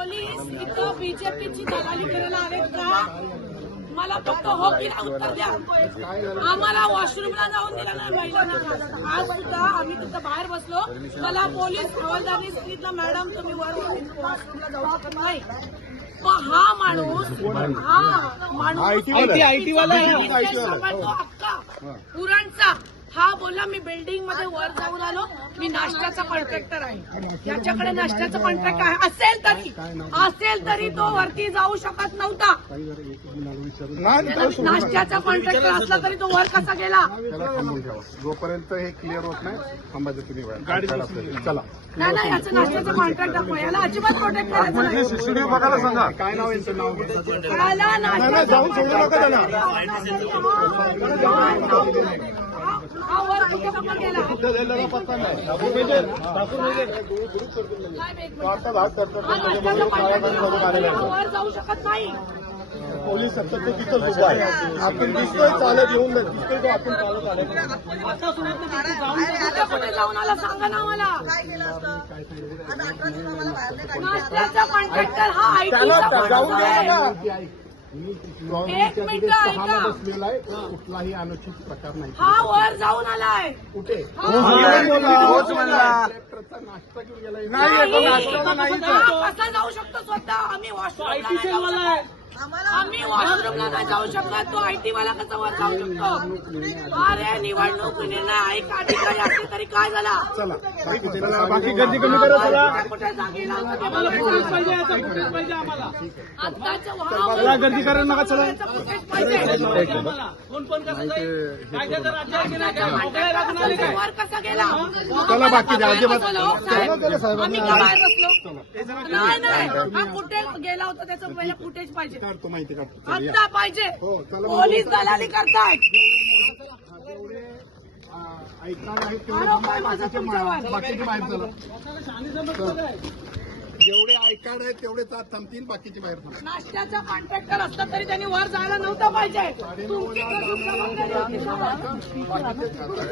Police इथं बीजेपीची दलाली करायला आलेत का? मला फक्त हो की ना उत्तर द्या. आम्हाला वॉशरूमला जाऊन दिला नाही महिलांना. आज सुद्धा आम्ही तिथं बाहेर बसलो. मला पोलीस हवालदारांनी सांगितलं मॅडम तुम्ही वॉशरूमला जाऊ शकत नाही. हा माणूस आयटी वाला अक्का पुरणचा हा बोलला मी बिल्डिंग मध्ये वर जाऊन आलो, मी नाश्त्याचा कॉन्ट्रॅक्टर आहे, याच्याकडे नाश्त्याचा कॉन्ट्रॅक्ट आहे. असेल तरी तो वरती जाऊ शकत नव्हता. नाश्त्याचा कॉन्ट्रॅक्टर असला तरी तो वर कसा गेला? जोपर्यंत हे क्लिअर होत नाही थांबायचं तुम्ही चला. नाही याचं नाश्त्याचा कॉन्ट्रॅक्ट दाखवा. याला अजिबात प्रोटेक्ट करायचं नाही. सीसीटीव्ही बघायला सांगा. काय नाव यांचं नाव जाऊन सोडू नका त्याला. हा वर कुठे पप्पा गेला? वर जाऊ शकत नाही. पोलीस सतत तिथंच उभा आहे. आपण दिसतोय चालत येऊन दिसतोय आपण चालत आले. कुठे जाऊन आला सांगा ना मला. नाश्त्याचा कॉन्ट्रॅक्टर हा आयटी. एक मिनिट ऐका. बसलेला आहे. कुठलाही अनुचित प्रकार नाही. हा वर जाऊन आलाय. कुठे कसा जाऊ शकतो स्वतः? आम्ही वॉशरूमला नाही जाऊ शकत. तो आयटी वाला कसा वर जाऊ शकतो? अरे निवडणूक निर्णय ऐका अधिकारी असले तरी काय झाला? चला बाकी गर्दी कमी करा. चला कुठे जागेला चला गर्दी करा नका. चला वर कसा गेला? चला बाकी अजिबात आम्ही का बाहेर बसलो? नाही हा कुठे गेला होता त्याचं पहिलं फुटेज पाहिजे. काढतो माहिती काढतो. आत्ता पाहिजे. पोलीस दलाली करतायत. ऐकणार आहेत तेवढे बाकीचे बाहेर चला. जेवढे ऐकणार आहेत तेवढे थांबतील, बाकीचे बाहेर थांबतील. नाश्त्याचा कॉन्ट्रॅक्टर असला तरी त्यांनी वर जायला नव्हतं पाहिजे. तुमची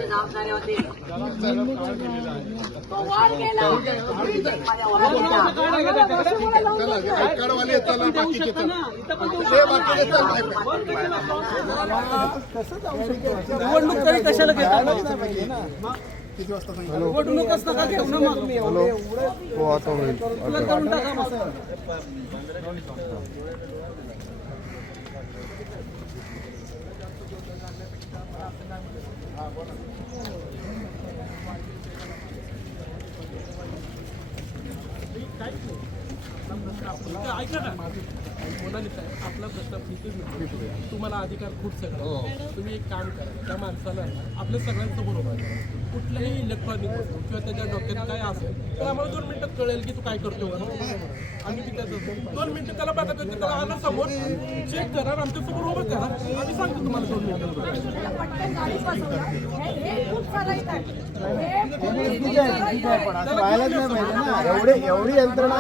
जबाबदारी होती. तो वर गेला. ऐकणारवाले चला, बाकीचे चला. ते बाकीचे चला. निवडणूक तरी कशाला घेतात? किती वाजता सांगितलं? निवडणूक असतं का घेऊ ना मग मी हो आता होईल. करून टाका मग. ऐका ना मोनाली साहेब, आपला प्रस्ताव तुम्हाला अधिकार खूप सगळं. तुम्ही एक काम करा, त्या माणसाला आपल्या सगळ्यांचं बरोबर आहे. कुठल्याही इलेक्ट्रॉनिक वस्तू किंवा त्याच्या डोक्यात काय असेल तर आम्हाला 2 मिनिटात कळेल की तू काय करतो. आम्ही तिथं 2 मिनिटं त्याला बघत होते. त्याला आला समोर चेक करा, आमच्या समोर उभं करा, आम्ही सांगतो तुम्हाला 2 मिनिटात. एवढी यंत्रणा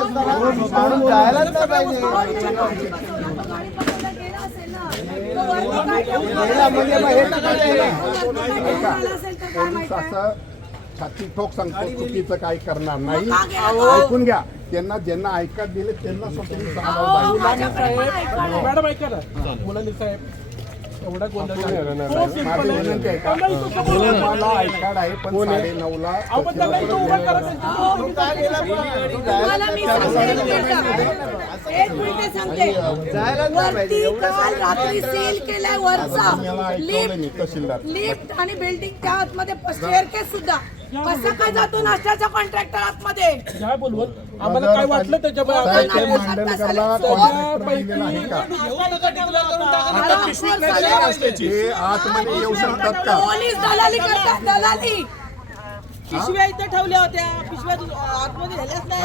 जायलाच नाही पाहिजे. पोलीस असं छाती ठोक सांगतो चुकीचं काही करणार नाही. ऐकून घ्या. त्यांना ज्यांना ऐकत दिले त्यांना मॅडम ऐका ना मुलांनी साहेब, एवढा गोंधळ माझी विनंती आहे का मला ऐकाड आहे पण 9:30ला एक मिनिट सांगते. वरती काल रात्री सील केलाय वरचा लिफ्ट आणि बिल्डिंग त्या आतमध्ये स्टेअरकेस सुद्धा. कसं काय जातो नाश्त्याचा कॉन्ट्रॅक्टर आतमध्ये? काय बोलवत आम्हाला काय वाटलं त्याच्यामुळे आतमध्ये येऊ शकतात का? पोलीस दलाली करतात. दलाली पिशव्या इथे ठेवल्या होत्या, पिशव्या आतमध्ये झाल्याच नाही.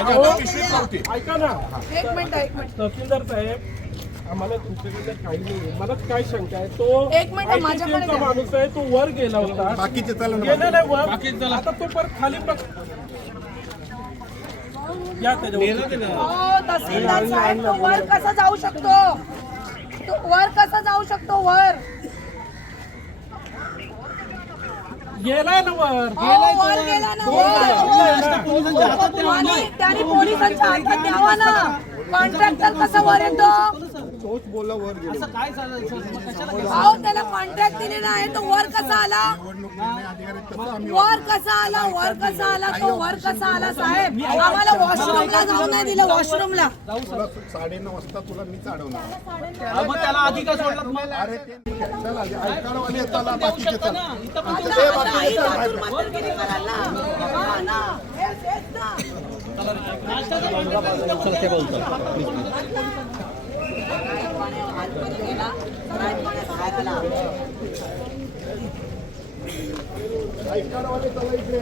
ऐका ना एक मिनिट तहसीलदार साहेब, आम्हाला तुमच्याकडे काही नाही. मला काय शंका आहे, तो एक मिनिट माझ्याकडे माणूस आहे, तो वर गेला होता. बाकीचे चला गेला नाही वर, आता तो परत खाली या तहसीलदार साहेब तो वर कसा जाऊ शकतो? तो वर कसा जाऊ शकतो? वर गेलाय ना वर, गेला ना वर. त्याने पोलिसांच्या हातात द्यावा ना. कॉन्ट्रॅक्टर कसा वर येतो? तोच बोलला वर गेलो. अहो त्याला कॉन्ट्रॅक्ट दिलेला आहे तो वर कसा आला? निवडणूक निर्णय अधिकारी तसं आम्ही वर कसा आला? वर कसा आला? तो वर कसा आला साहेब? आम्हाला वॉशरूमला जाऊ नाही दिलं. वॉशरूमला तुला 9:30 वाजता तुला मी चढवणार. मग त्याला अधिकार सोडला. अरे ते ठीक आहे. चला ऐकाडवाले चला बाकीचे चला. आता आई बाजूला मातरगिरी करायला. हा ना. हेच ना. ऐकाडवाले चला इकडे.